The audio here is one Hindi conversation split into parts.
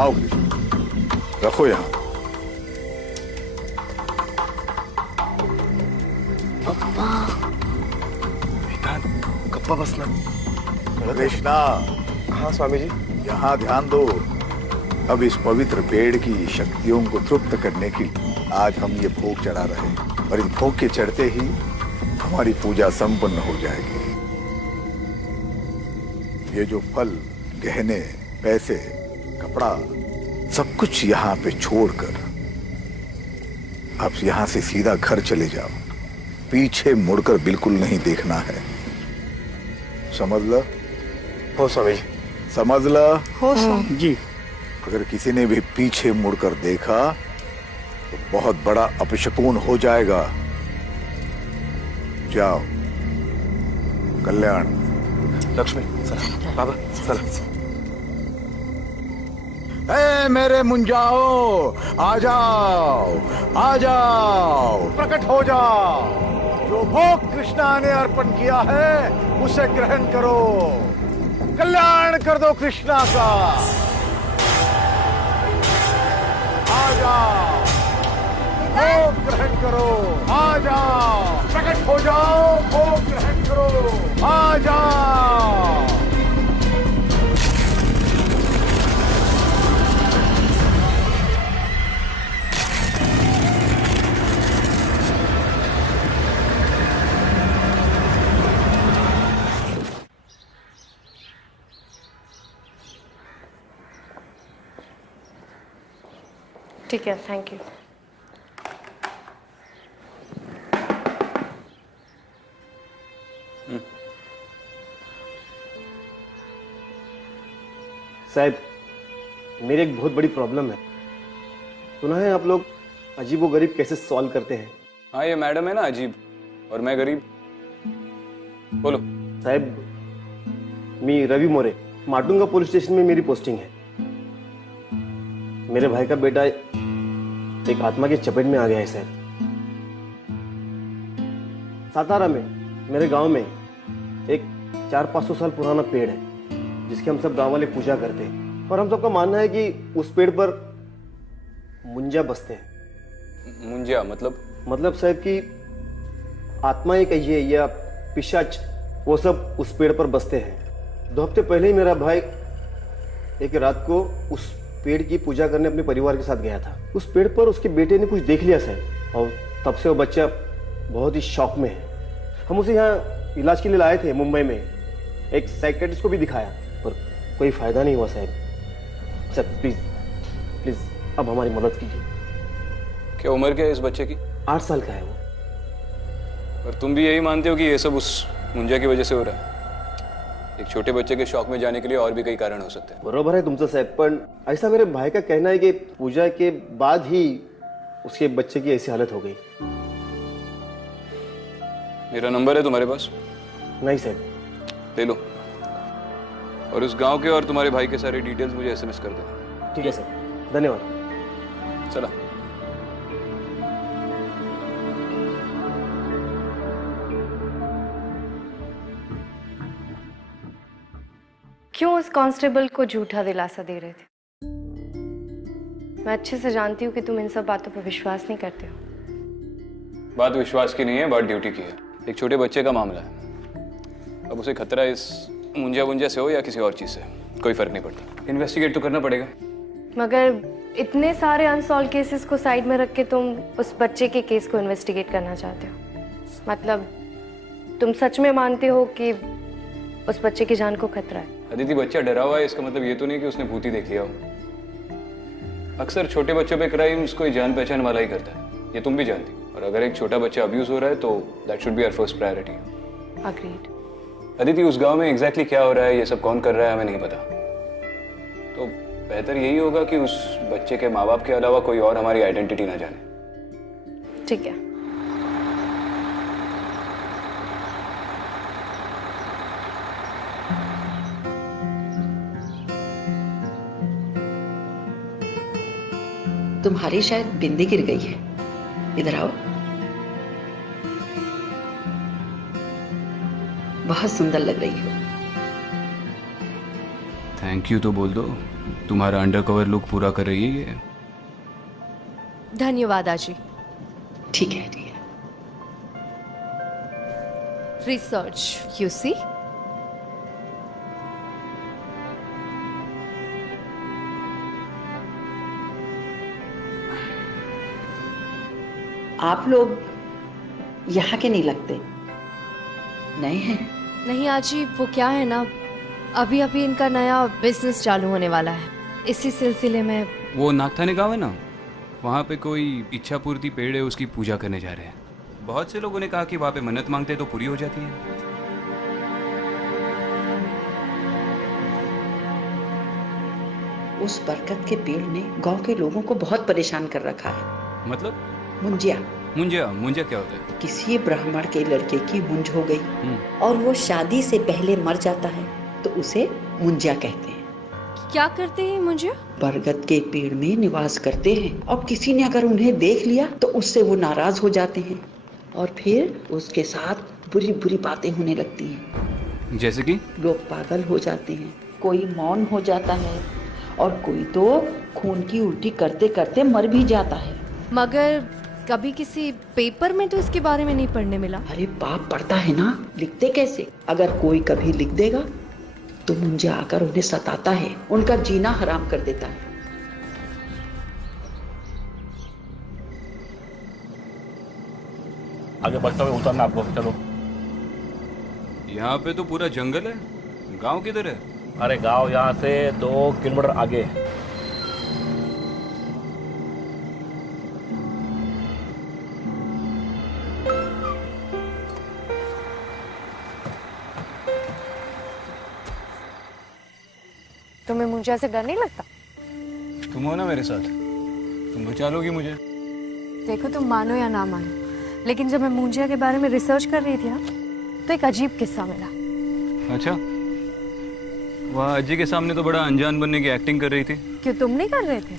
आओ कृष्ण, रखो यहाँ। गप्पा बसना। कृष्णा। हाँ स्वामी जी। यहाँ ध्यान दो। अब इस पवित्र पेड़ की शक्तियों को तृप्त करने के लिए आज हम ये भोग चढ़ा रहे हैं, और इस भोग के चढ़ते ही हमारी पूजा संपन्न हो जाएगी। ये जो फल, गहने, पैसे, कपड़ा, सब कुछ यहाँ पे छोड़कर अब यहाँ से सीधा घर चले जाओ। पीछे मुड़कर बिल्कुल नहीं देखना है, समझ लो? हो स्वामी जी। समझ लो? हो स्वामी जी। अगर किसी ने भी पीछे मुड़कर देखा तो बहुत बड़ा अपशकुन हो जाएगा। जाओ। कल्याण। लक्ष्मी सर, बाबा सर। ए मेरे मुंजाओ, आ जाओ, आ जाओ, प्रकट हो जाओ। जो भोग कृष्णा ने अर्पण किया है उसे ग्रहण करो। कल्याण कर दो कृष्णा का। आ जाओ, भोग ग्रहण करो। आ जाओ, प्रकट हो जाओ, भोग ग्रहण करो। आ जाओ। ठीक है, थैंक यू। साहब, मेरी एक बहुत बड़ी प्रॉब्लम है। सुना है आप लोग अजीब व गरीब कैसे सॉल्व करते हैं? हाँ, ये मैडम है ना अजीब, और मैं गरीब। बोलो। साहब, मी रवि मोरे, माटुंगा पुलिस स्टेशन में मेरी पोस्टिंग है। मेरे भाई का बेटा एक आत्मा की चपेट में आ गया है साहब। सातारा में मेरे गांव में एक 400-500 साल पुराना पेड़ है जिसकी हम सब गांव वाले पूजा करते हैं, और हम सबका मानना है कि उस पेड़ पर मुंजा बसते हैं। मुंजिया मतलब साहब कि आत्माएं कहिए या पिशाच, वो सब उस पेड़ पर बसते हैं। 2 हफ्ते पहले ही मेरा भाई एक रात को उस पेड़ की पूजा करने अपने परिवार के साथ गया था। उस पेड़ पर उसके बेटे ने कुछ देख लिया साहब, और तब से वो बच्चा बहुत ही शौक में है। हम उसे यहाँ इलाज के लिए लाए थे मुंबई में, एक साइकियाट्रिस्ट को भी दिखाया, पर कोई फायदा नहीं हुआ साहब। सर प्लीज प्लीज अब हमारी मदद कीजिए। क्या उम्र क्या है इस बच्चे की? 8 साल का है वो। और तुम भी यही मानते हो कि ये सब उस मुंजिया की वजह से हो रहा है? एक छोटे बच्चे के शौक में जाने के लिए और भी कई कारण हो सकते हैं। बरोबर है तुमसे साहब, पर ऐसा मेरे भाई का कहना है कि पूजा के बाद ही उसके बच्चे की ऐसी हालत हो गई। मेरा नंबर है तुम्हारे पास? नहीं साहब। ले लो, और उस गांव के और तुम्हारे भाई के सारे डिटेल्स मुझे SMS कर देना। ठीक है सर, धन्यवाद। चला। क्यों उस कांस्टेबल को झूठा दिलासा दे रहे थे? मैं अच्छे से जानती हूँ कि तुम इन सब बातों पर विश्वास नहीं करते हो। बात विश्वास की नहीं है, बात ड्यूटी की है। एक छोटे बच्चे का मामला है। अब उसे खतरा इस मुंजिया से हो या किसी और चीज से, कोई फर्क नहीं पड़ता। इन्वेस्टिगेट तो करना पड़ेगा। मगर इतने सारे अनसॉल्व केसेस को साइड में रख के तुम उस बच्चे के केस को इन्वेस्टिगेट करना चाहते हो? मतलब तुम सच में मानते हो कि उस बच्चे की जान को खतरा है? अदिति, बच्चा डरा हुआ है, इसका मतलब ये तो नहीं कि उसने भूत देख लिया हो। अक्सर छोटे बच्चों पे क्राइम्स कोई जान पहचान वाला ही करता है, ये तुम भी जानती हो। और अगर एक छोटा बच्चा अब्यूज हो रहा है तो that should be our first priority. Agreed. Aditi, उस गांव में एग्जैक्टली क्या हो रहा है, ये सब कौन कर रहा है, हमें नहीं पता। तो बेहतर यही होगा कि उस बच्चे के माँ बाप के अलावा कोई और हमारी आइडेंटिटी ना जाने। ठीक है। तुम्हारी शायद बिंदी गिर गई है, इधर आओ। बहुत सुंदर लग रही हो। थैंक यू तो बोल दो, तुम्हारा अंडरकवर लुक पूरा कर रही है ये। धन्यवाद आजी। ठीक है ठीक है। Research you see. आप लोग यहाँ के नहीं लगते, नए हैं। नहीं आजी, वो क्या है ना, अभी अभी इनका नया बिजनेस चालू होने वाला है, इसी सिलसिले में। वो नागथाने गाँव है ना, वहाँ पे कोई इच्छा पूर्ति पेड़ है, उसकी पूजा करने जा रहे हैं। बहुत से लोगों ने कहा कि वहाँ पे मन्नत मांगते तो पूरी हो जाती है। उस बरगद के पेड़ ने गांव के लोगों को बहुत परेशान कर रखा है। मतलब? मुंजिया। मुंजिया? मुंजिया क्या होता है? किसी ब्राह्मण के लड़के की मुंज हो गई और वो शादी से पहले मर जाता है तो उसे मुंजिया कहते हैं। क्या करते हैं मुंजिया? बरगद के पेड़ में निवास करते हैं और किसी ने अगर उन्हें देख लिया तो उससे वो नाराज हो जाते हैं और फिर उसके साथ बुरी बुरी बातें होने लगती हैं। जैसे कि? लोग पागल हो जाते हैं, कोई मौन हो जाता है और कोई तो खून की उल्टी करते करते मर भी जाता है। मगर कभी किसी पेपर में तो इसके बारे में नहीं पढ़ने मिला। अरे पाप पड़ता है ना, लिखते कैसे? अगर कोई कभी लिख देगा तो मुंजिया आकर उन्हें सताता है, उनका जीना हराम कर देता है। आगे बढ़ते हुए उतरना आपको, चलो। यहाँ पे तो पूरा जंगल है, गांव किधर है? अरे गांव यहाँ से 2 किलोमीटर आगे है। तुम्हें मुंजिया से डर नहीं लगता? तुम हो ना मेरे साथ, तुम बचा लोगी मुझे। देखो, तुम मानो या ना मानो, लेकिन जब मैं मुंजिया के बारे में रिसर्च कर रही थी ना, तो एक अजीब किस्सा मिला। अच्छा, वह अज्जी के सामने तो बड़ा अनजान बनने की एक्टिंग कर रही थी। क्यों, तुम नहीं कर रहे थे?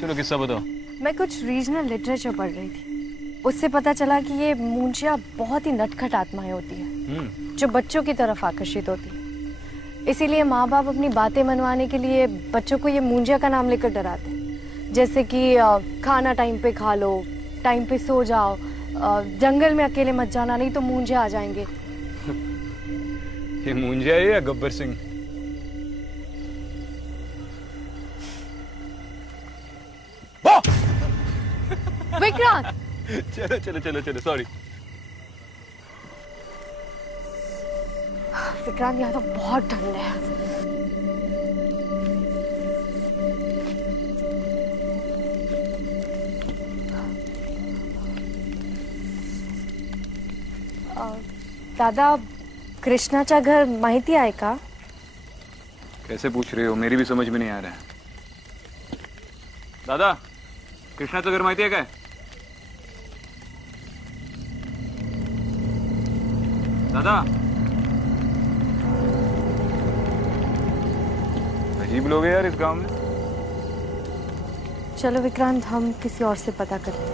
चलो किस्सा बताओ। मैं कुछ रीजनल लिटरेचर पढ़ रही थी, उससे पता चला कि ये मुंजिया बहुत ही नटखट आत्माएं होती है जो बच्चों की तरफ आकर्षित होती है। इसीलिए माँ बाप अपनी बातें मनवाने के लिए बच्चों को ये मुंजिया का नाम लेकर डराते हैं, जैसे कि खाना टाइम पे खा लो, टाइम पे सो जाओ, जंगल में अकेले मत जाना नहीं तो मुंजिया आ जाएंगे। ये मुंजिया है या गब्बर सिंह? विक्रांत! चलो चलो चलो चलो, सॉरी। विक्रांत, यहाँ तो बहुत ठंड है। दादा, कृष्णाचा घर माहिती आहे का? कैसे पूछ रहे हो, मेरी भी समझ में नहीं आ रहा है। दादा, कृष्णाचं घर माहिती आहे काय? दादा, अजीब लोग हैं यार इस गांव में। चलो विक्रांत, हम किसी और से पता करते हैं।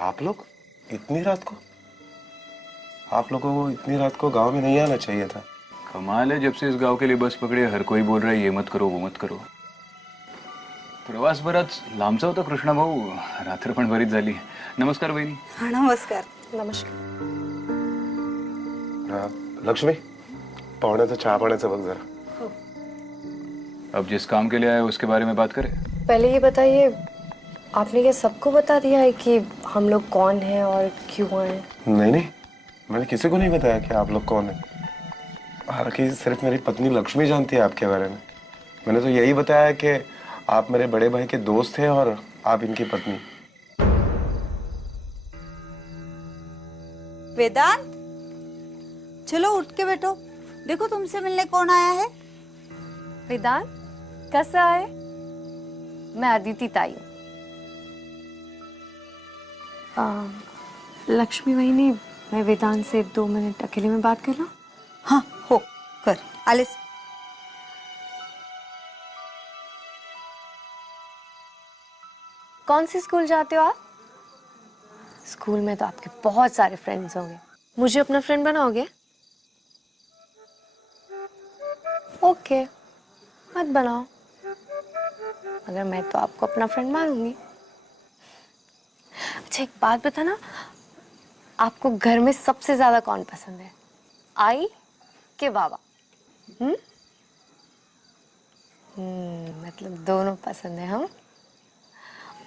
आप लोग इतनी रात को? आप लोगों को इतनी रात को गांव में नहीं आना चाहिए था। कमाल है, जब से इस गांव के लिए बस पकड़ी हर कोई बोल रहा है ये मत करो वो मत करो। प्रवास बराच लांबचा होता कृष्णा भाऊ, रात्र पण बरीच झाली। नमस्कार बहिणी। हाँ नमस्कार। नमस्कार। लक्ष्मी, पाहुण्याचा चहा पाण्याचं बघ जरा। अब जिस काम के लिए आए उसके बारे में बात करें। पहले ये बताइए, आपने क्या सबको बता दिया है कि हम लोग कौन हैं और क्यों आए? नहीं नहीं, मैंने किसी को नहीं बताया कि आप लोग कौन है। हालांकि सिर्फ मेरी पत्नी लक्ष्मी जानती है आपके बारे में। मैंने तो यही बताया कि आप मेरे बड़े भाई के दोस्त हैं और आप इनकी पत्नी। वेदांत, चलो उठ के बैठो, देखो तुमसे मिलने कौन आया है। वेदांत कैसा है? मैं अदिति ताई हूँ। लक्ष्मी वहीनी, मैं वेदांत से 2 मिनट अकेले में बात कर लूं? हाँ हो, कर आलिस। कौन सी स्कूल जाते हो आप? स्कूल में तो आपके बहुत सारे फ्रेंड्स होंगे, मुझे अपना फ्रेंड बनाओगे? ओके, मत बनाओ, मगर मैं तो आपको अपना फ्रेंड मानूंगी। अच्छा एक बात बताना, आपको घर में सबसे ज्यादा कौन पसंद है, आई के बाबा? मतलब दोनों पसंद है हम।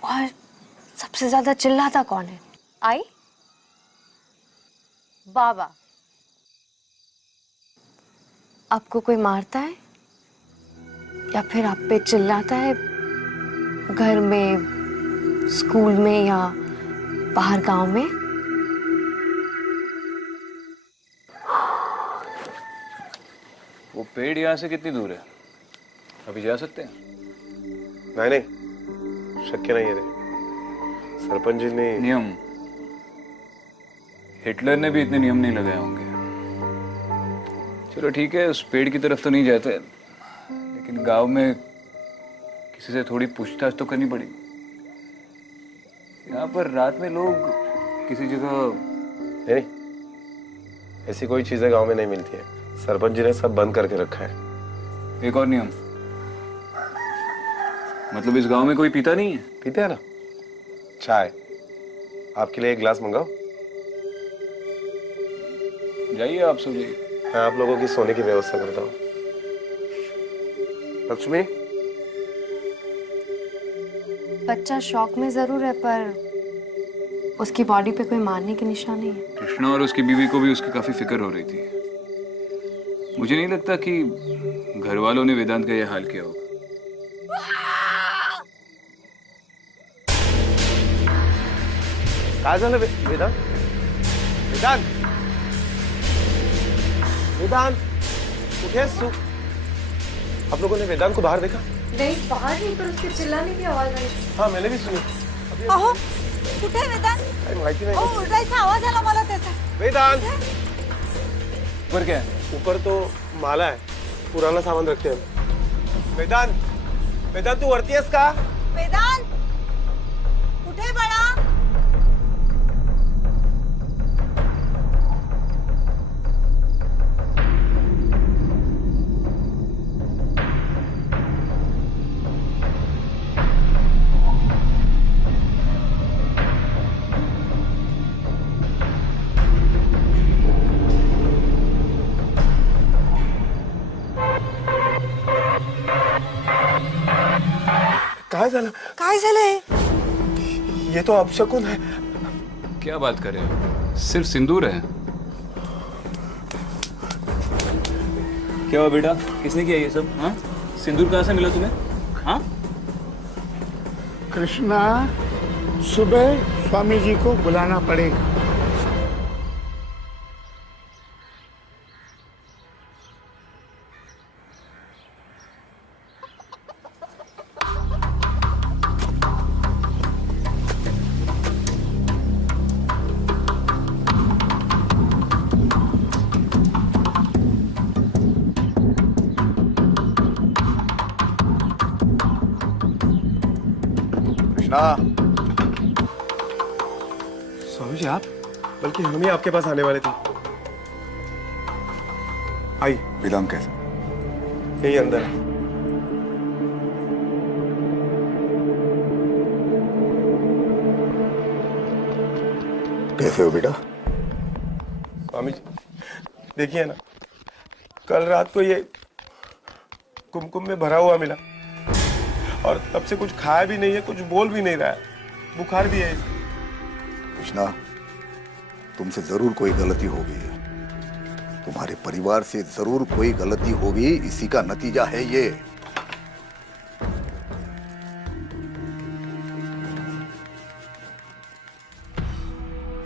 और सबसे ज्यादा चिल्लाता कौन है, आई बाबा? आपको कोई मारता है या फिर आप पे चिल्लाता है घर में, स्कूल में या बाहर गांव में? वो पेड़ यहाँ से कितनी दूर है? अभी जा सकते हैं? नहीं नहीं, शक्य नहीं है रे। सरपंच जी ने नियम, हिटलर ने भी इतने नियम नहीं लगाए होंगे। चलो ठीक है, उस पेड़ की तरफ तो नहीं जाते, लेकिन गांव में किसी से थोड़ी पूछताछ तो करनी पड़ेगी। यहाँ पर रात में लोग किसी जगह नहीं, ऐसी कोई चीजें गांव में नहीं मिलती है। सरपंच जी ने सब बंद करके रखा है। एक और नियम, मतलब इस गांव में कोई पीता नहीं है? पीते हैं ना चाय। आपके लिए एक गिलास मंगाओ? जाइए, आप सो जाइए। मैं आप लोगों की सोने की व्यवस्था करता हूँ। लक्ष्मी, बच्चा शौक में जरूर है, पर उसकी बॉडी पे कोई मारने के निशान नहीं है। कृष्णा और उसकी बीवी को भी उसकी काफी फिक्र हो रही थी। मुझे नहीं लगता कि घर वालों ने वेदांत का यह हाल किया होगा। काय झालं वेदांत? वेदांत, वेदांत कुठे आहेस तू? आप लोगों ने वेदांत को बाहर देखा? नहीं, बाहर नहीं, पर उसके चिल्लाने की आवाज आई। हाँ मैंने भी सुनी। अहो, कुठे आहे वेदांत? काही माहिती नाही। अहो, ओरडायचा आवाज आला मला त्याचा। वेदांत, ऊपर क्या है? ऊपर तो माला है, पुराना सामान रखते हैं। वेदांत, वेदांत तू वरती आहेस का? वेदांत, कुठे आहे बाळा? काय झालं? ये तो अपशकुन है। क्या बात कर रहे हो? सिर्फ सिंदूर है। क्या हुआ बेटा, किसने किया ये सब? हाँ, सिंदूर कहाँ से मिला तुम्हें? हाँ, कृष्णा, सुबह स्वामी जी को बुलाना पड़ेगा। स्वामी जी आप? बल्कि हम ही आपके पास आने वाले थे। आई, वेदांत कैसा? यही अंदर है। कैसे हो बेटा? स्वामी जी देखिए ना, कल रात को ये कुमकुम में भरा हुआ मिला और तब से कुछ खाया भी नहीं है, कुछ बोल भी नहीं रहा है, बुखार भी है। कृष्णा, तुमसे जरूर कोई गलती होगी, तुम्हारे परिवार से जरूर कोई गलती होगी, इसी का नतीजा है ये।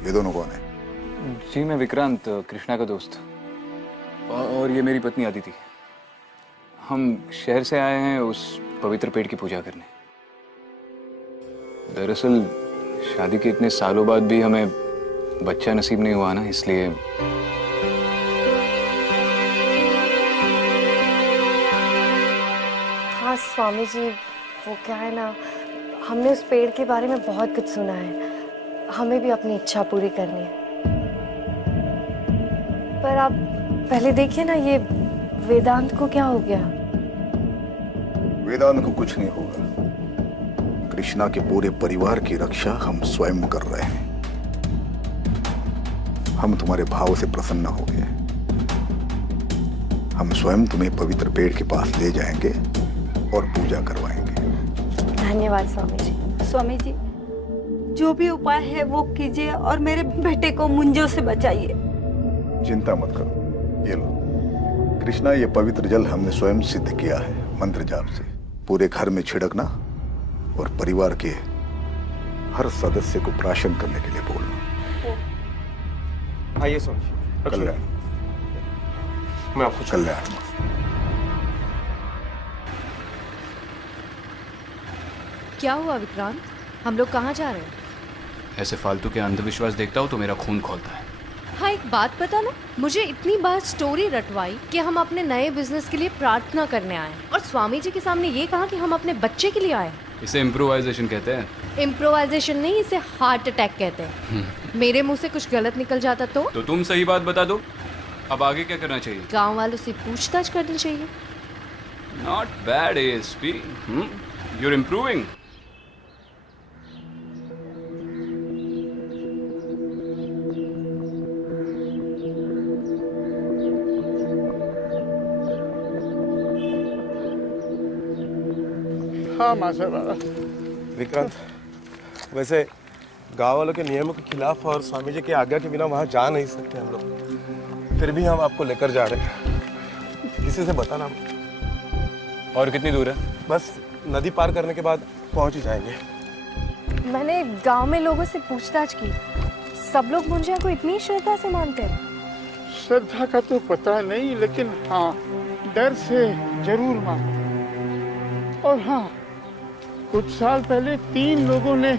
ये दोनों कौन है? जी मैं विक्रांत, कृष्णा का दोस्त, और ये मेरी पत्नी आदिति। हम शहर से आए हैं उस पवित्र पेड़ की पूजा करने। दरअसल शादी के इतने सालों बाद भी हमें बच्चा नसीब नहीं हुआ ना, इसलिए। हाँ स्वामी जी, वो क्या है ना, हमने उस पेड़ के बारे में बहुत कुछ सुना है, हमें भी अपनी इच्छा पूरी करनी है। पर आप पहले देखिए ना, ये वेदांत को क्या हो गया? वेदांत को कुछ नहीं होगा। कृष्णा के पूरे परिवार की रक्षा हम स्वयं कर रहे हैं। हम तुम्हारे भाव से प्रसन्न हो गए। हम स्वयं तुम्हें पवित्र पेड़ के पास ले जाएंगे और पूजा करवाएंगे। धन्यवाद स्वामी जी। स्वामी जी, जो भी उपाय है वो कीजिए और मेरे बेटे को मुंजों से बचाइए। चिंता मत करो, ये लो। कृष्णा, ये पवित्र जल हमने स्वयं सिद्ध किया है मंत्र जाप से। पूरे घर में छिड़कना और परिवार के हर सदस्य को प्राशन करने के लिए बोलना। आइए स्वामी। कल्याण, मैं आपको कल्याण। क्या हुआ विक्रांत, हम लोग कहाँ जा रहे हैं? ऐसे फालतू के अंधविश्वास देखता हूँ तो मेरा खून खौलता है। हाँ एक बात पता ना, मुझे इतनी बार स्टोरी रटवाई कि हम अपने नए बिजनेस के लिए प्रार्थना करने आए और स्वामी जी के सामने ये कहा कि हम अपने बच्चे के लिए आए। इसे इम्प्रोवाइजेशन कहते हैं। इम्प्रोवाइजेशन नहीं, इसे हार्ट अटैक कहते हैं। मेरे मुंह से कुछ गलत निकल जाता तो तुम सही बात बता दो। अब आगे क्या करना चाहिए? गांव वालों से पूछताछ करनी चाहिए। Not bad ASP, you're improving. हाँ माशाल्लाह। विक्रांत, वैसे गांव वालों के नियमों के खिलाफ और स्वामी जी की आज्ञा के बिना वहां जा नहीं सकते हम लोग, फिर भी हम आपको लेकर जा रहे हैं। किसी से बताना। और कितनी दूर है? बस नदी पार करने के बाद पहुंच ही जाएंगे। मैंने गांव में लोगों से पूछताछ की, सब लोग मुंजिया को इतनी श्रद्धा से मानते हैं। श्रद्धा का तो पता नहीं, लेकिन हाँ डर से जरूर मानो। और हाँ, कुछ साल पहले 3 लोगों ने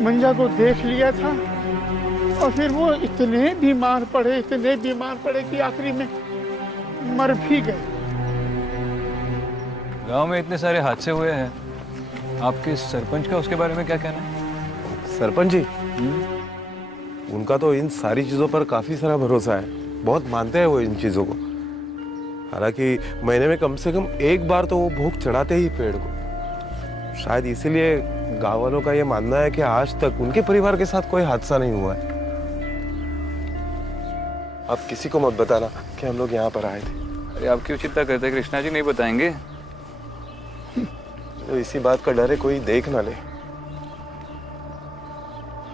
मंजा को देख लिया था और फिर वो इतने बीमार पड़े कि आखिरी में मर भी गए। गांव में इतने सारे हादसे हुए हैं, आपके सरपंच का उसके बारे में क्या कहना है? सरपंच जी, उनका तो इन सारी चीजों पर काफी सारा भरोसा है, बहुत मानते हैं वो इन चीजों को। हालांकि महीने में कम से कम एक बार तो वो भोग चढ़ाते ही पेड़ को। शायद इसीलिए गांव वालों का ये मानना है कि आज तक उनके परिवार के साथ कोई हादसा नहीं हुआ है। आप किसी को मत बताना कि हम लोग यहाँ पर आए थे। अरे आप क्यों चिंता करते हैं कृष्णा जी, नहीं बताएंगे। तो इसी बात का डर है कोई देख ना ले।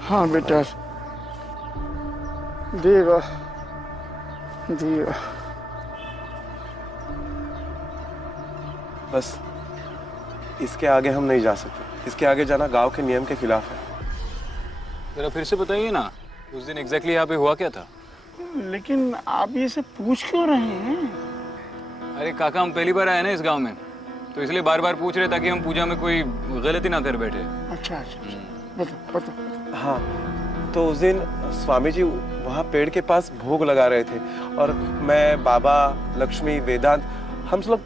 हाँ बेटा, देवा देवा। बस इसके आगे हम नहीं जा सकते। इसके आगे जाना गांव के नियम के खिलाफ है। जरा फिर से बताइए ना, उस दिन एग्जैक्टली यहाँ पे हुआ क्या था? लेकिन आप ये सब पूछ क्यों रहे हैं? अरे काका, हम पहली बार आए ना इस गांव में, तो इसलिए बार बार पूछ रहे ताकि हम पूजा में कोई गलती ना कर बैठे। अच्छा, बताओ। हाँ, तो उस दिन स्वामी जी वहाँ पेड़ के पास भोग लगा रहे थे और मैं, बाबा, लक्ष्मी, वेदांत, हम सब लोग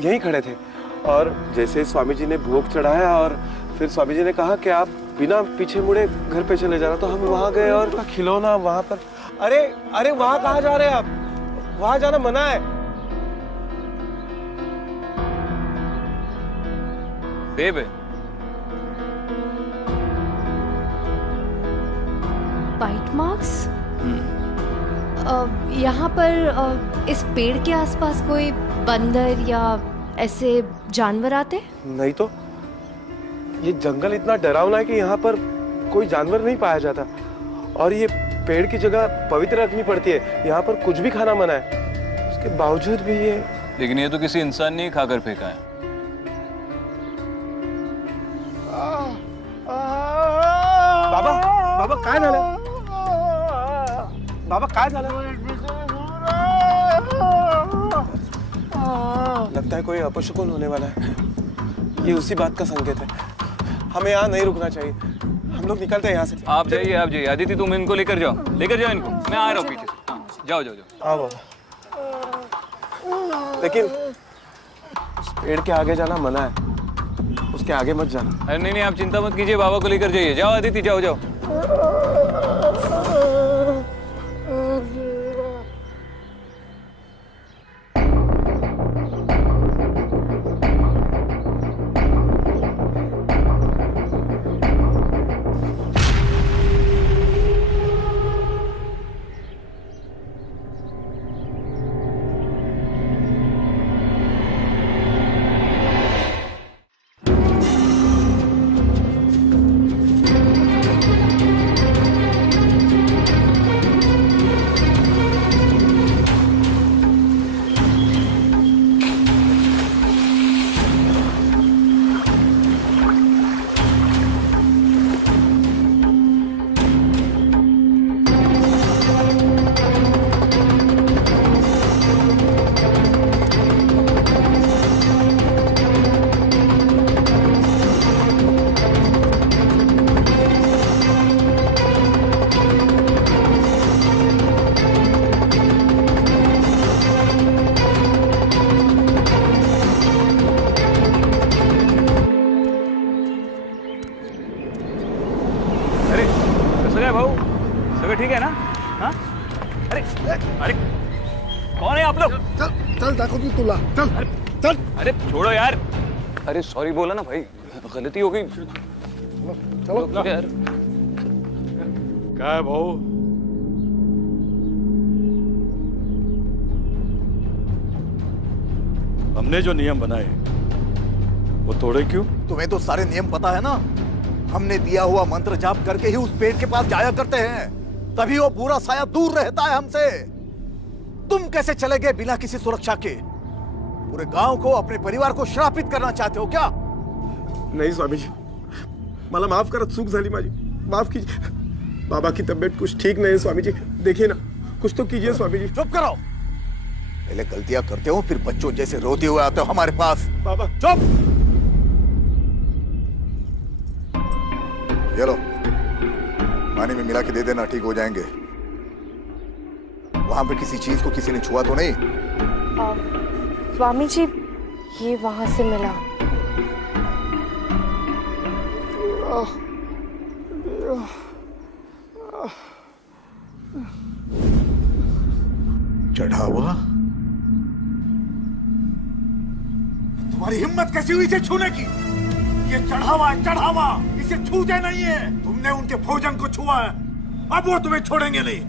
यहीं खड़े थे। और जैसे स्वामी जी ने भोग चढ़ाया और फिर स्वामी जी ने कहा कि आप बिना पीछे मुड़े घर पे चले जाना, तो हम वहाँ गए और खिलौना वहाँ पर। अरे वहाँ कहाँ जा रहे हैं आप? वहाँ जाना मना है। देव है। Bite marks? यहाँ पर इस पेड़ के आसपास कोई बंदर या ऐसे जानवर आते? नहीं तो, ये जंगल इतना डरावना है कि यहाँ पर कोई जानवर नहीं पाया जाता। और ये पेड़ की जगह पवित्र रखनी पड़ती है, यहाँ पर कुछ भी खाना मना है, उसके बावजूद भी ये। लेकिन ये तो किसी इंसान ने ही खाकर फेंका है। बाबा बाबा काय झालं? बाबा काय झालं? लगता है कोई अपशकुन होने वाला है। ये उसी बात का संकेत है। हमें यहाँ नहीं रुकना चाहिए, हम लोग निकलते हैं यहाँ से। आप जाइए आदित्य, तुम इनको लेकर जाओ इनको, मैं आ रहा हूँ पीछे से। जाओ जाओ जाओ। हाँ बाबा, लेकिन उस पेड़ के आगे जाना मना है, उसके आगे मत जाना। अरे नहीं आप चिंता मत कीजिए, बाबा को लेकर जाइए। जाओ आदित्य, जाओ जाओ। ठीक है ना? हाँ? अरे कौन है आप लोग? चल दाखव तू तुला, चल। अरे छोड़ो यार। अरे सॉरी बोला ना भाई, गलती हो गई। चलो यार। क्या है भाऊ? हमने जो नियम बनाए वो तोड़े क्यों? तुम्हें तो सारे नियम पता है ना। हमने दिया हुआ मंत्र जाप करके ही उस पेड़ के पास जाया करते हैं, तभी वो बुरा साया दूर रहता है हमसे। तुम कैसे चले गए बिना किसी सुरक्षा के? पूरे गांव को, अपने परिवार को श्रापित करना चाहते हो क्या? नहीं स्वामी जी, मला माफ करा, चूक झाली माझी, माफ कीजिए। बाबा की तबीयत कुछ ठीक नहीं है स्वामी जी, देखिए ना, कुछ तो कीजिए स्वामी जी। चुप करो। पहले गलतियां करते हो, फिर बच्चों जैसे रोते हुए आते हो हमारे पास। बाबा चुप। ये लो, पानी में मिला के दे देना, ठीक हो जाएंगे। वहां पे किसी चीज को किसी ने छुआ तो नहीं? स्वामी जी, ये वहां से मिला। चढ़ावा? तुम्हारी हिम्मत कैसी हुई इसे छूने की? ये चढ़ावा है, चढ़ावा, इसे छूते नहीं है। तुमने उनके भोजन को छुआ है, अब वो तुम्हें छोड़ेंगे नहीं।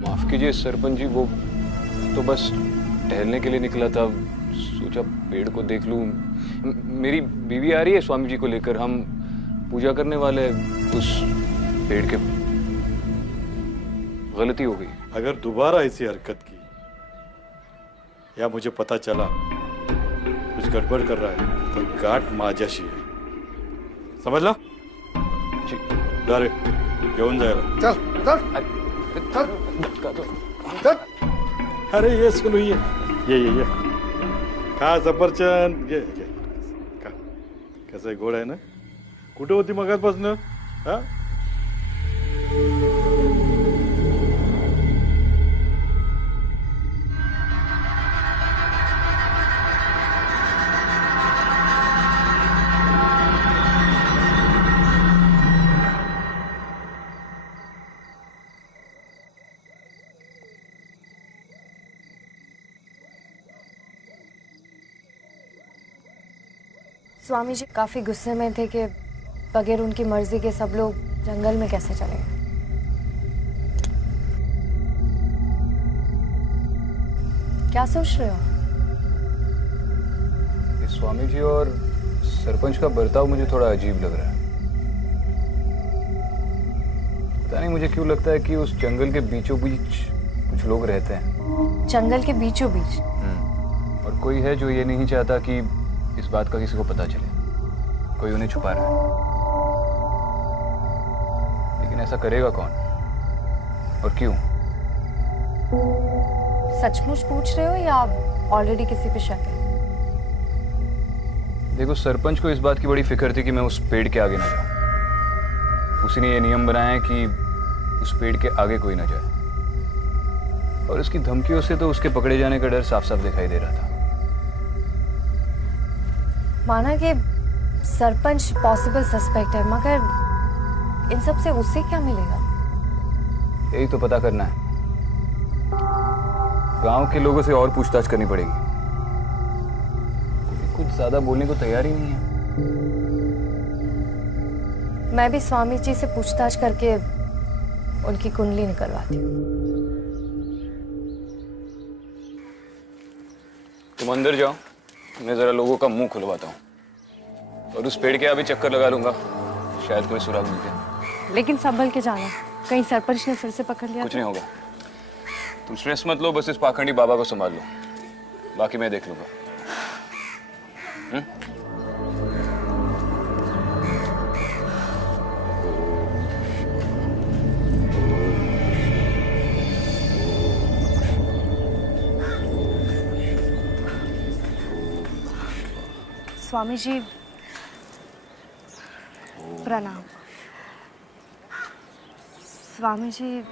माफ कीजिए सरपंच जी, वो तो बस टहलने के लिए निकला था, सोचा पेड़ को देख लूं। मेरी बीवी आ रही है स्वामी जी को लेकर, हम पूजा करने वाले उस पेड़ के। गलती हो गई। अगर दोबारा ऐसी हरकत की या मुझे पता चला कुछ गड़बड़ कर रहा है तो गाठ माझ्याशी है, समझला? जा रे, घेऊन जायला। चल चल चल। अरे ये सुनो, ये खा सफरचंद, ये खा। कसं गोड आहे ना? कुठे होती मगाचपासून? हा? स्वामी जी काफी गुस्से में थे कि बगैर उनकी मर्जी के सब लोग जंगल में कैसे चले गए। क्या सोच रहे हो? स्वामी जी और सरपंच का बर्ताव मुझे थोड़ा अजीब लग रहा है। पता नहीं मुझे क्यों लगता है कि उस जंगल के बीचों बीच कुछ लोग रहते हैं। जंगल के बीचों बीच? और कोई है जो ये नहीं चाहता कि इस बात का किसी को पता चले, कोई उन्हें छुपा रहा है। लेकिन ऐसा करेगा कौन और क्यों? सचमुच पूछ रहे हो या ऑलरेडी किसी पे शक है? देखो, सरपंच को इस बात की बड़ी फिक्र थी कि मैं उस पेड़ के आगे ना जाऊं। उसी ने ये नियम बनाया है कि उस पेड़ के आगे कोई ना जाए, और उसकी धमकियों से तो उसके पकड़े जाने का डर साफ साफ दिखाई दे रहा था। माना कि सरपंच पॉसिबल सस्पेक्ट है, मगर इन सब से उससे क्या मिलेगा? यही तो पता करना है। गांव के लोगों से और पूछताछ करनी पड़ेगी। कुछ ज्यादा बोलने को तैयार ही नहीं है। मैं भी स्वामी जी से पूछताछ करके उनकी कुंडली निकलवाती हूँ। तुम अंदर जाओ, मैं जरा लोगों का मुंह खुलवाता हूँ, और उस पेड़ के अभी चक्कर लगा लूंगा, शायद कोई सुराग मिल जाए। लेकिन संभल के जाना, कहीं सरपंच ने फिर से पकड़ लिया। कुछ नहीं होगा, तुम स्ट्रेस मत लो, बस इस पाखंडी बाबा को संभाल लो, बाकी मैं देख लूंगा। स्वामी जी प्रणाम। स्वामी जी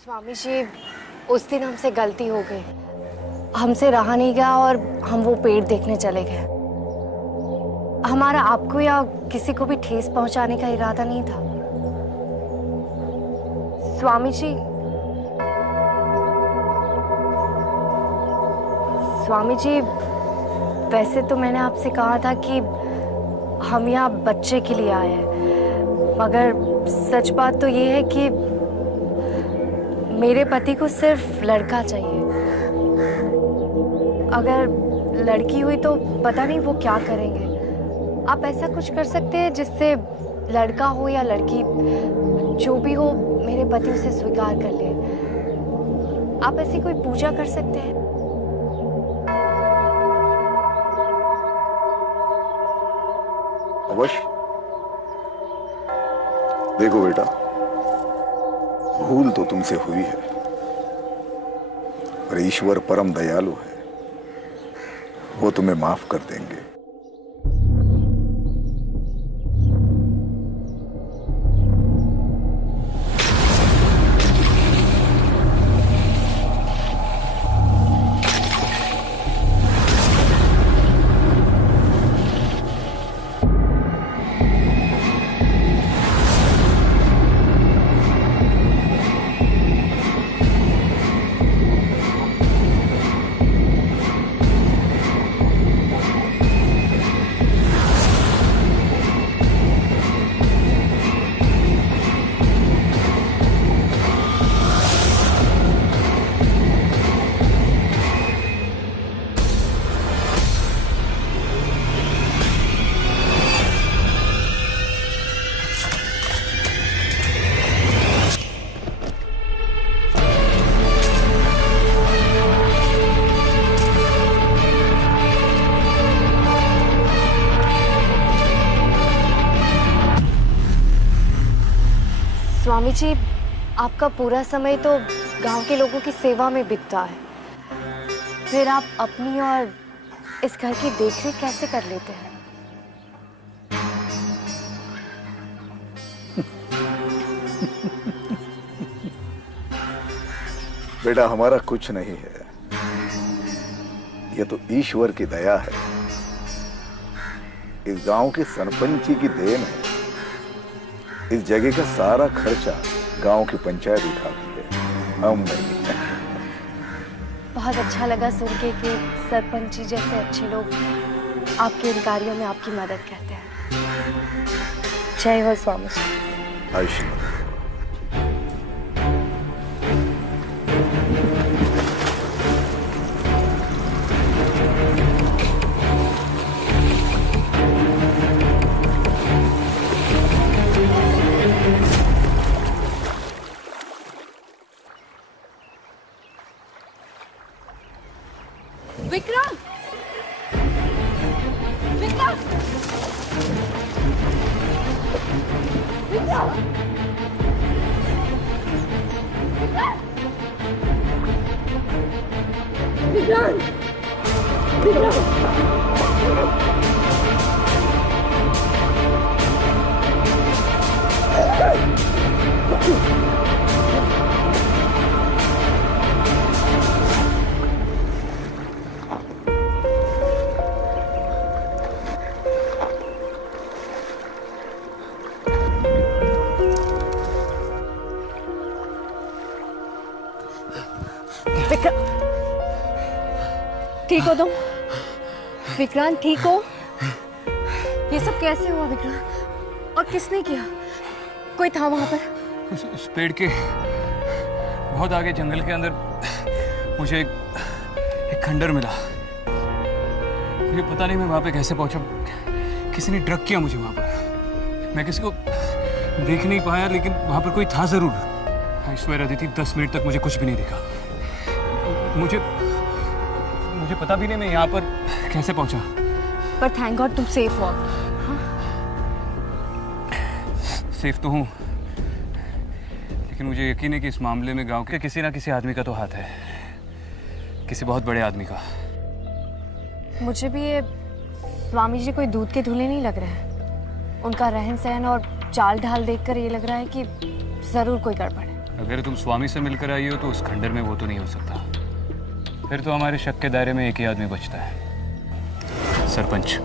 स्वामी जी, उस दिन हमसे गलती हो गई, हमसे रहा नहीं गया और हम वो पेड़ देखने चले गए। हमारा आपको या किसी को भी ठेस पहुंचाने का इरादा नहीं था। स्वामी जी, स्वामी जी, वैसे तो मैंने आपसे कहा था कि हम यहाँ बच्चे के लिए आए हैं, मगर सच बात तो ये है कि मेरे पति को सिर्फ लड़का चाहिए। अगर लड़की हुई तो पता नहीं वो क्या करेंगे। आप ऐसा कुछ कर सकते हैं जिससे लड़का हो या लड़की, जो भी हो, मेरे पति उसे स्वीकार कर ले। आप ऐसी कोई पूजा कर सकते हैं? अवश्य। देखो बेटा, भूल तो तुमसे हुई है, पर ईश्वर परम दयालु है, वो तुम्हें माफ कर देंगे। स्वामी जी, आपका पूरा समय तो गांव के लोगों की सेवा में बीतता है, फिर आप अपनी और इस घर की देखरेख कैसे कर लेते हैं? बेटा, हमारा कुछ नहीं है, यह तो ईश्वर की दया है। इस गांव के सरपंच जी की देन है। इस जगह का सारा खर्चा गांव की पंचायत उठाती है, हम नहीं। बहुत अच्छा लगा सुन के कि सरपंच जी जैसे अच्छे लोग आपके इन कार्यों में आपकी मदद करते हैं। जय हो स्वामी जी। आयुष्मान। विक्रम! विक्रम! विक्रम! विक्रम! ठीक हो तुम? विक्रांत ठीक हो? ये सब कैसे हुआ विक्रांत? और किसने किया? कोई था वहां पर? उस पेड़ के बहुत आगे जंगल के अंदर मुझे एक खंडर मिला। मुझे पता नहीं मैं वहां पे कैसे पहुंचा। किसी ने ड्रग किया मुझे वहां पर। मैं किसी को देख नहीं पाया, लेकिन वहां पर कोई था जरूर। आई स्वेयर अदिति, 10 मिनट तक मुझे कुछ भी नहीं दिखा। मुझे पता भी नहीं मैं यहाँ पर कैसे पहुंचा। पर थैंक गॉड तुम सेफ हो। सेफ तो हूँ, लेकिन मुझे यकीन है कि इस मामले में गांव के किसी ना किसी आदमी का तो हाथ है, किसी बहुत बड़े आदमी का। मुझे भी ये स्वामी जी कोई दूध के धुले नहीं लग रहे हैं। उनका रहन सहन और चाल ढाल देखकर ये लग रहा है कि जरूर कोई गड़बड़ है। अगर तुम स्वामी से मिलकर आई हो तो उस खंडर में वो तो नहीं हो सकता। फिर तो हमारे शक के दायरे में एक ही आदमी बचता है, सरपंच।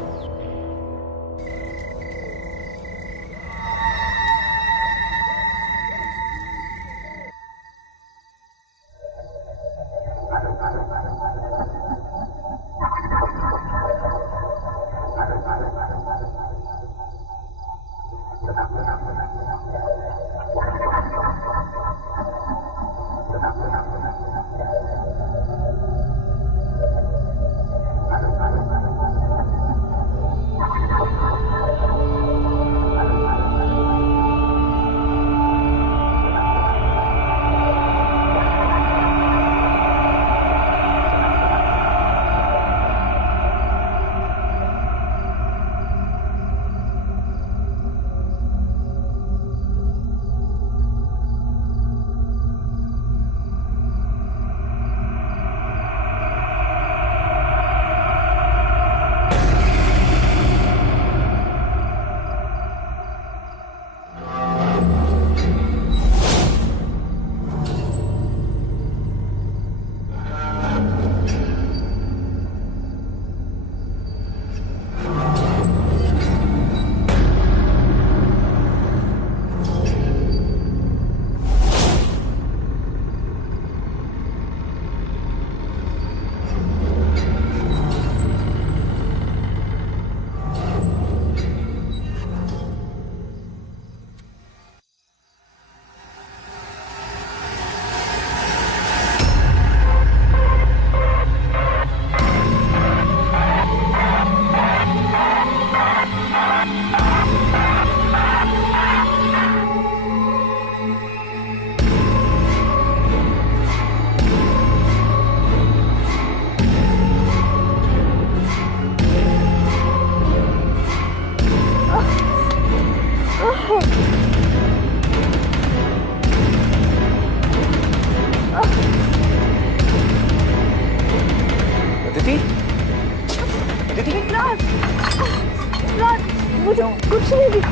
मुझे कुछ नहीं दिखा।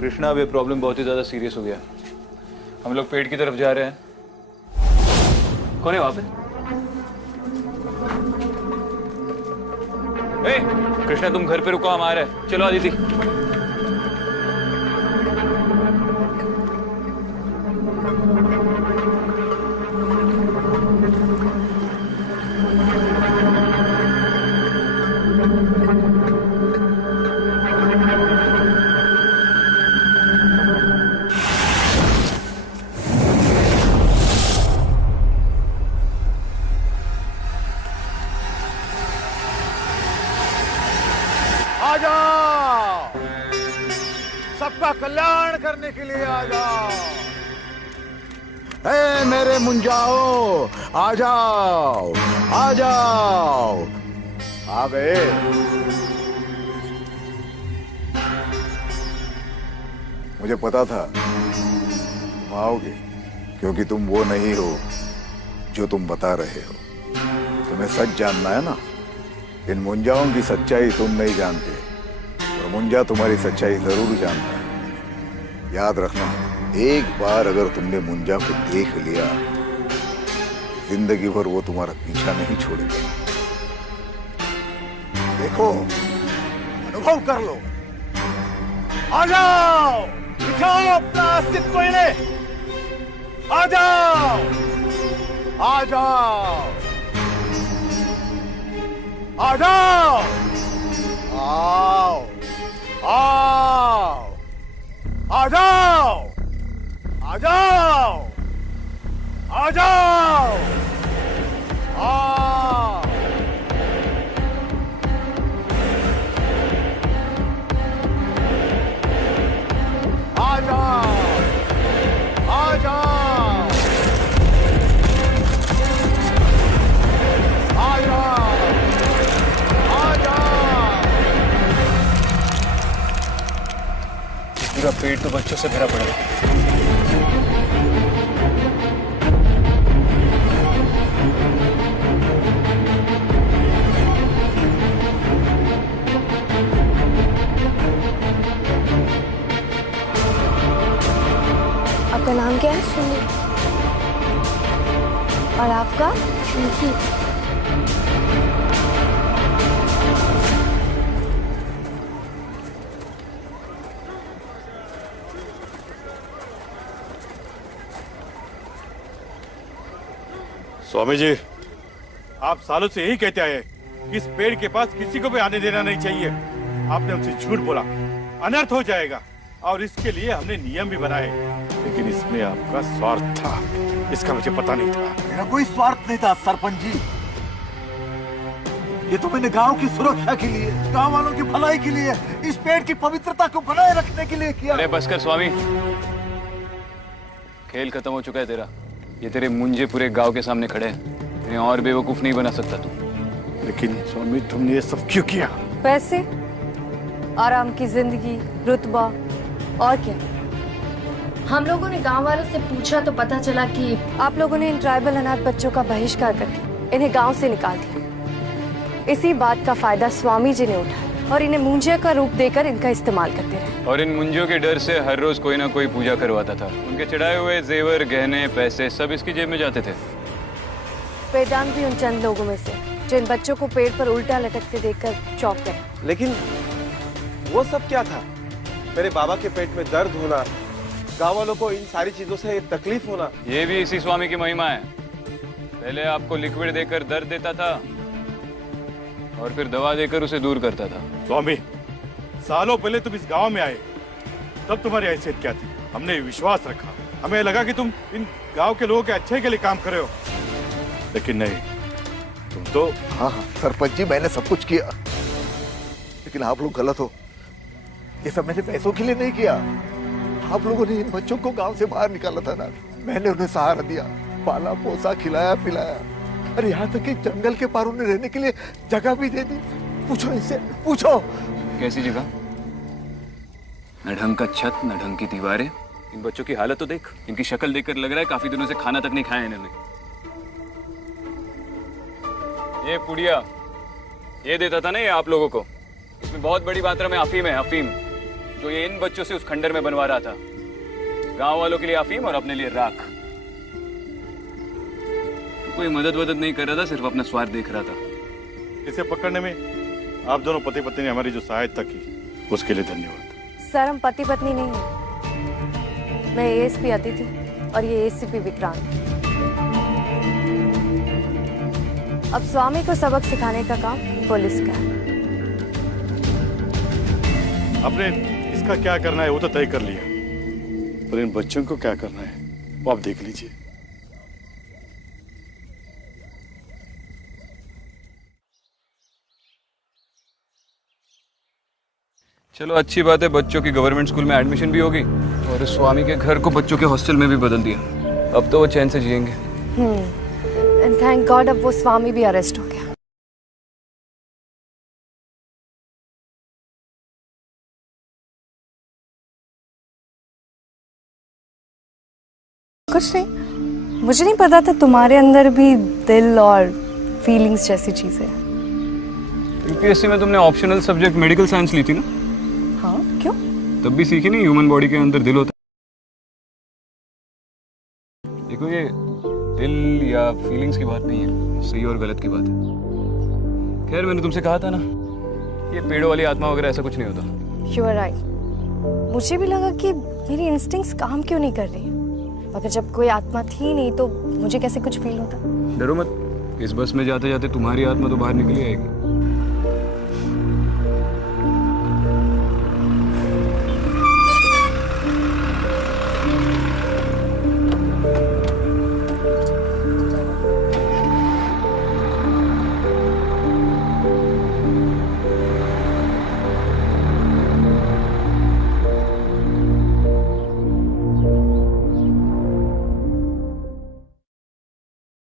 कृष्णा, अब ये प्रॉब्लम बहुत ही ज्यादा सीरियस हो गया। हम लोग पेड़ की तरफ जा रहे हैं। कौन है वहां पे? ए, कृष्णा तुम घर पे रुको, हम आ रहे हैं। चलो आदिति। आ जाओ, सबका कल्याण करने के लिए आ जाओ। ए मेरे मुंजाओ, आ जाओ, आ जाओ। आ गए। मुझे पता था तुम आओगे, क्योंकि तुम वो नहीं हो जो तुम बता रहे हो। तुम्हें सच जानना है ना। इन मुंजाओं की सच्चाई तुम नहीं जानते, और मुंजा तुम्हारी सच्चाई जरूर जानता है। याद रखना, एक बार अगर तुमने मुंजा को देख लिया, जिंदगी भर वो तुम्हारा पीछा नहीं छोड़ेगा। देखो, अनुभव कर लो। आ जाओ, दिखाओ अपना अस्तित्व इन्हें। आ जाओ, आ जाओ, आ जाओ, आओ, आओ, आ जाओ, आ जाओ, आ जाओ, आओ। आ जाओ, आ जाओ, आ जाओ, आ जाओ। पूरा पेट तो बच्चों से भरा पड़ा है। आपका नाम क्या है? सुनी। और आपका? पिंकी। स्वामी जी, आप सालों से यही कहते आए कि इस पेड़ के पास किसी को भी आने देना नहीं चाहिए। आपने हमसे झूठ बोला, अनर्थ हो जाएगा, और इसके लिए हमने नियम भी बनाए, लेकिन इसमें आपका स्वार्थ था। इसका मुझे पता नहीं था। मेरा कोई स्वार्थ नहीं था सरपंच जी। ये तो मैंने गांव की सुरक्षा के लिए, गांव वालों की भलाई के लिए, इस पेड़ की पवित्रता को बनाए रखने के लिए किया। अरे बस कर स्वामी, खेल खत्म हो चुका है तेरा। ये तेरे मुंजे पूरे गांव के सामने खड़े हैं। इन्हें और बेवकूफ नहीं बना सकता तू। लेकिन स्वामी, तुमने ये सब क्यों किया? पैसे, आराम की जिंदगी, रुतबा, और क्या? हम लोगों ने गांव वालों से पूछा तो पता चला कि आप लोगों ने इन ट्राइबल अनाथ बच्चों का बहिष्कार करके इन्हें गांव से निकाल दिया। इसी बात का फायदा स्वामी जी ने उठाया और इन्हें मुंजिया का रूप देकर इनका इस्तेमाल करते रहे। और इन मुंजियों के डर से हर रोज कोई ना कोई पूजा करवाता था। उनके चढ़ाए हुए जेवर, गहने, पैसे सब इसकी जेब में जाते थे। वेदांत भी उन चंद लोगों में से जो इन बच्चों को पेड़ पर उल्टा लटकते देखकर चौंक गए। लेकिन वो सब क्या था? मेरे बाबा के पेट में दर्द होना, गाँव वालों को इन सारी चीजों से तकलीफ होना, ये भी इसी स्वामी की महिमा है। पहले आपको लिक्विड देकर दर्द देता था और फिर दवा देकर उसे दूर करता था। स्वामी, सालों पहले तुम इस गांव में आए, तब तुम्हारी हैसियत क्या थी? हमने विश्वास रखा, हमें लगा कि तुम इन गांव के लोगों के अच्छे के लिए काम कर रहे हो, लेकिन नहीं, तुम तो। हाँ हाँ सरपंच जी, मैंने सब कुछ किया, लेकिन आप लोग गलत हो। ये सब मैंने पैसों के लिए नहीं किया। आप लोगों ने इन बच्चों को गांव से बाहर निकाला था ना, मैंने उन्हें सहारा दिया, पाला पोसा, खिलाया पिलाया, और यहाँ तक कि जंगल के पार उन्हें रहने के लिए जगह भी दे दी। पूछो इनसे, पूछो। कैसी जगह? न ढंग का छत, न ढंग की दीवारें। इन बच्चों की हालत तो देख। इनकी शक्ल देखकर लग रहा है काफी दिनों से खाना तक नहीं खाया इन्होंने। ये पुड़िया ये देता था ना ये आप लोगों को, इसमें बहुत बड़ी मात्रा में अफीम है, अफीम जो ये इन बच्चों से उस खंडर में बनवा रहा था। गांव वालों के लिए अफीम और अपने लिए राख। कोई मदद वदद नहीं कर रहा था, सिर्फ अपना स्वार्थ देख रहा था। इसे पकड़ने में आप दोनों पति पत्नी ने हमारी जो सहायता की उसके लिए धन्यवाद। सर हम पति पत्नी नहीं हैं। मैं एएसपी अदिति और ये एसीपी विक्रांत। अब स्वामी को सबक सिखाने का काम पुलिस का है। आपने इसका क्या करना है वो तो तय कर लिया, पर इन बच्चों को क्या करना है वो आप देख लीजिए। चलो अच्छी बात है, बच्चों की गवर्नमेंट स्कूल में एडमिशन भी होगी और स्वामी के घर को बच्चों के हॉस्टल में भी बदल दिया। अब तो वो चैन से जिएंगे। एंड थैंक गॉड अब वो स्वामी भी अरेस्ट हो गया। कुछ नहीं, मुझे नहीं पता था तुम्हारे अंदर भी दिल और फीलिंग्स जैसी चीजें। यूपीएससी में तुमने ऑप्शनल सब्जेक्ट मेडिकल साइंस ली थी ना? हाँ, क्यों? तब भी सीखी नहीं ह्यूमन बॉडी के अंदर दिल होता है। देखो ये दिल या फीलिंग्स की बात नहीं है, सही और गलत की बात है। खैर मैंने तुमसे कहा था ना, ये पेड़ों वाली आत्मा वगैरह ऐसा कुछ नहीं होता। You are right. मुझे भी लगा कि मेरी इंस्टिंक्ट्स काम क्यों नहीं कर रही हैं। मगर जब कोई आत्मा थी नहीं तो मुझे कैसे कुछ फील होता। डरो मत, इस बस में जाते जाते तुम्हारी आत्मा तो बाहर निकली आएगी।